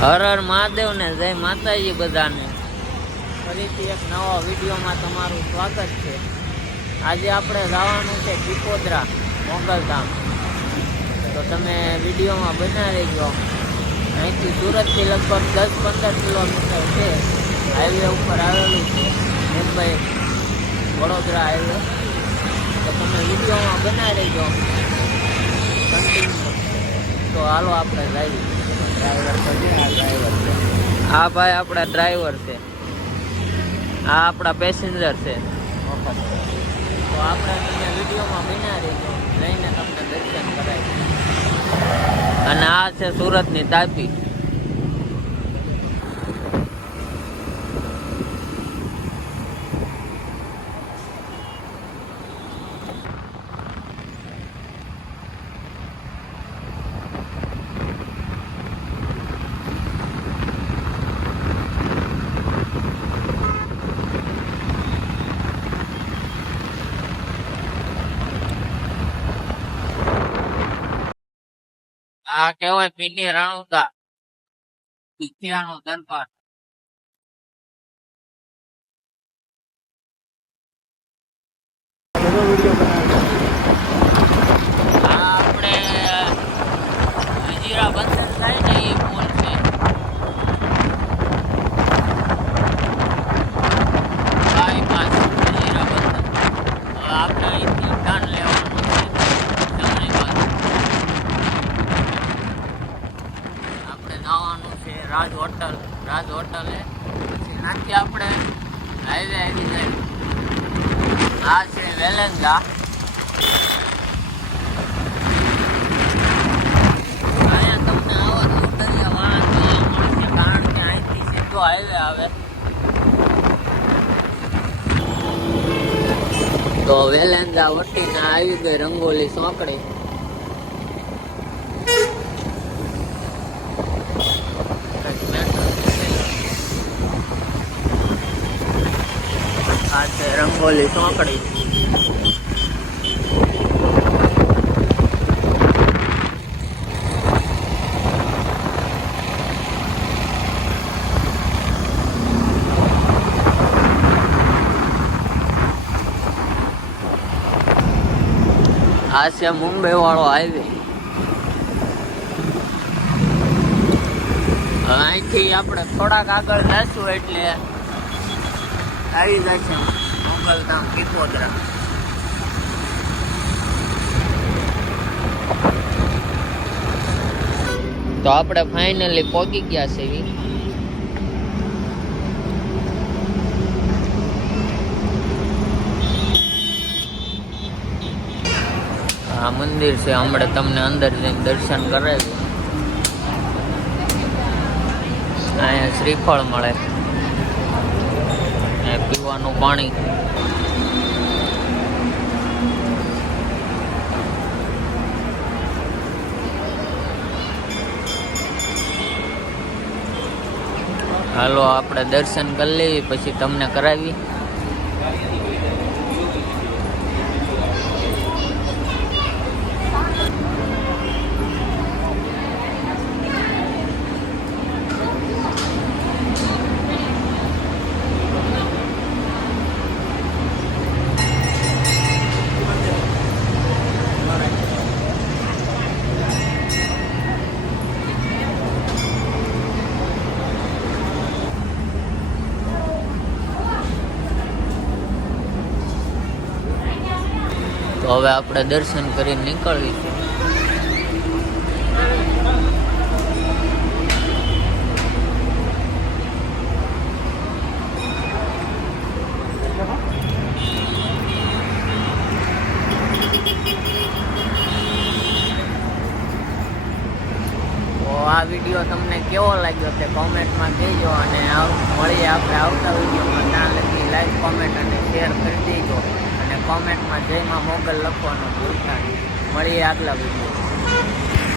હર હર મહાદેવ ને જય માતાજી બધાને ફરીથી એક નવા વિડીયોમાં તમારું સ્વાગત છે। આજે આપણે જવાનું છે પીપોદરા મોગલધામ, તો તમે વિડીયોમાં બના રહેજો। અહીંથી સુરતથી લગભગ 10-15 કિલોમીટર છે, હાઈવે ઉપર આવેલું છે મુંબઈ વડોદરા હાઈવે। તો તમે વિડીયોમાં બના રહેજો કન્ટિન્યુ। તો હાલો આપણે જઈએ। આ ભાઈ આપણા ડ્રાઈવર છે, આ આપણા પેસેન્જર છે। તો આપણે તમને વિડીયોમાં બન્યા રહીજો, લઈને તમને દર્શન કરાવી। અને આ છે સુરતની તાપી। આ કહેવાય પીની રણુદા, પીઠિયાનો દરબાર। આ આપણે હજીરા બંદર થાય ને એ પુલ છે। બાયપાસ હજીરા બંદર। આપણે અહીંથી ટર્ન લેવાનું છે જમણી બાજુ। આપણે જવાનું છે રાજ હોટલે, પછી નાથી આપણે હાઈવે આવી જાય। આ છે વેલેન્જા। અહીંયા તમને આવા મોટરિયા વાહન જોવા મળશે, કારણ કે અહીંથી સીધો હાઈવે આવે। તો વેલેન્જા વટીને આવી ગઈ રંગોલી ચોકડી। આ છે રંગોલી ચોકડી। આ છે મુંબઈ વાળો હાઈવે। અહીંથી આપણે થોડાક આગળ જશું એટલે આવી જાય છે મોગલધામ પીપોદરા। તો આપણે ફાઇનલી પહોંચી ગયા છે। આ મંદિર છે, હમણાં તમને અંદર જઈને દર્શન કરાવ્યું। અહીંયા શ્રીફળ મળે, પીવાનું પાણી। હાલો આપણે દર્શન કરી લઈએ, પછી તમને કરાવી। તો હવે આપણે દર્શન કરીને નીકળીશું। આ વિડીયો તમને કેવો લાગ્યો તે કોમેન્ટમાં કહેજો, અને મળીએ આપણે આવતા વિડીયોમાં। ત્યાં લગી લાઈક, કોમેન્ટ અને શેર કરી દેજો, અને કોમેન્ટમાં જય માં મોગલ લખવાનું ભૂલતા નહીં। મળીએ આગલા વિડીયો।